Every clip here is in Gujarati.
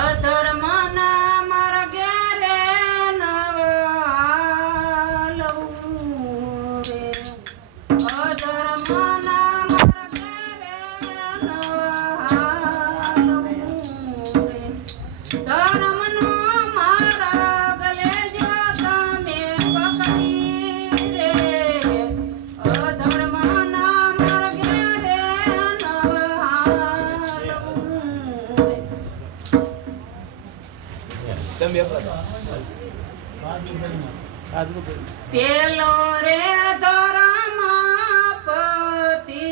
અધર્મના માર્ગે રે નવાલવું રે, અધર્મના માર્ગે રે નવાલવું રે, ધર્મનો માર્ગ લેજો તમે પકડી રે, અધર્મના માર્ગે રે નવાલવું રે. પેલો રે ધર્મ પતિ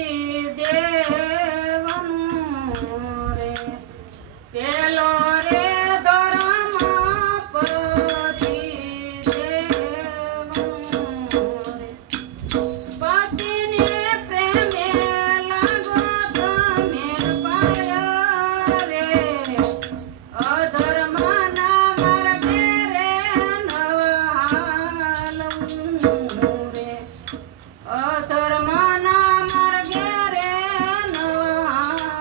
દેવનું રે, પેલો રે ધર્મ પતિ દેવનું રે, પતિને પ્રેમે લાગો તમે પાયા રે, અધર્મના માર્ગે રે નવાલવું રે, અધર્મના માર્ગે રે નવાલવું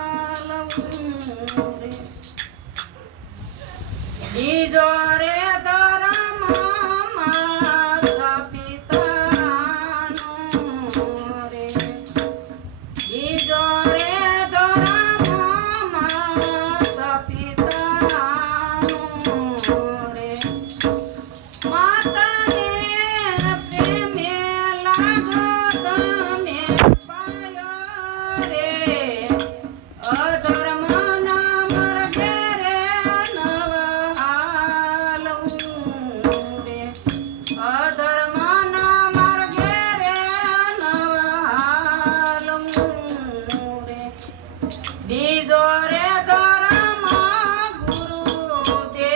રે. બીજો રે ધર્મ માતા પિતાનો રે, બીજો રે ધર્મ માતા પિતાનો રે, માતાને પ્રેમે લાગો તમે પાયો રે, અધર્મના માર્ગે રે નવાલવું રે, અધર્મના માર્ગે રે નવાલવું રે. બીજો રે ધર્મ ગુરુદેવનો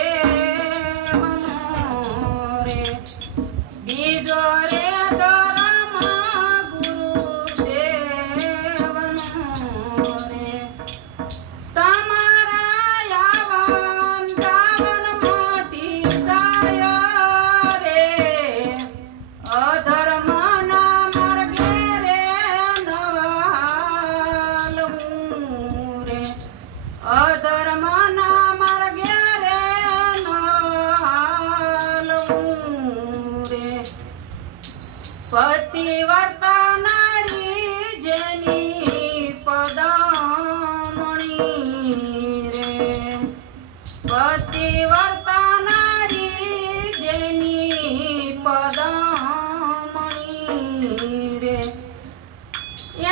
રે, બીજો રે ધર્મ ગુરુદેવનો રે, તમારા યાવન જાવન મોટી જાય રે, અધર્મના માર્ગે રે નવાલવું રે, અધર્મના માર્ગે રે નવાલવું રે. પતિવ્રતા નારી જેની પદમણી રે, પતિવ્રતા નારી જેની પદમણી રે,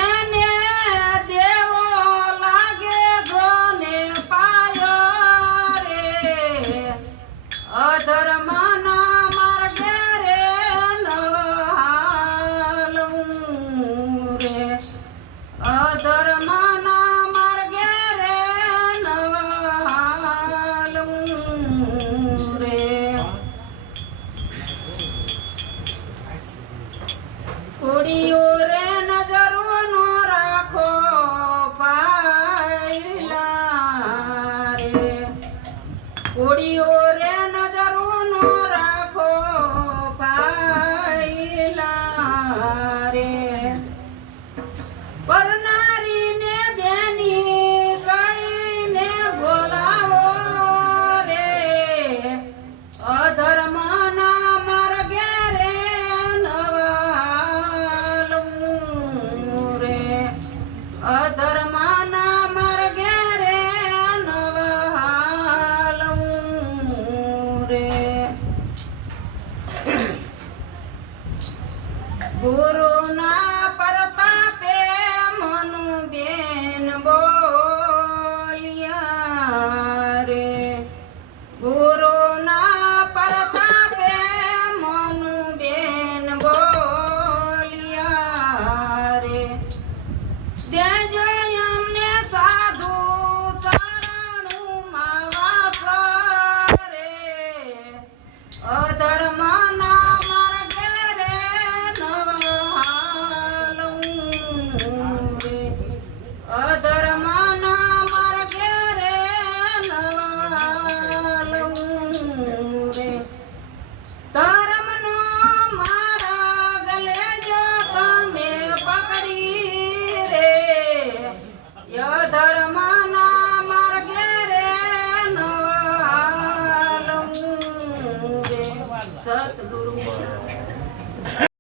એને દેવો લાગે જોને પાયો રે, અધર્મના માર્ગે રે નવાલવું રે, અધર્મના માર્ગે રે નવાલવું સતગુરુ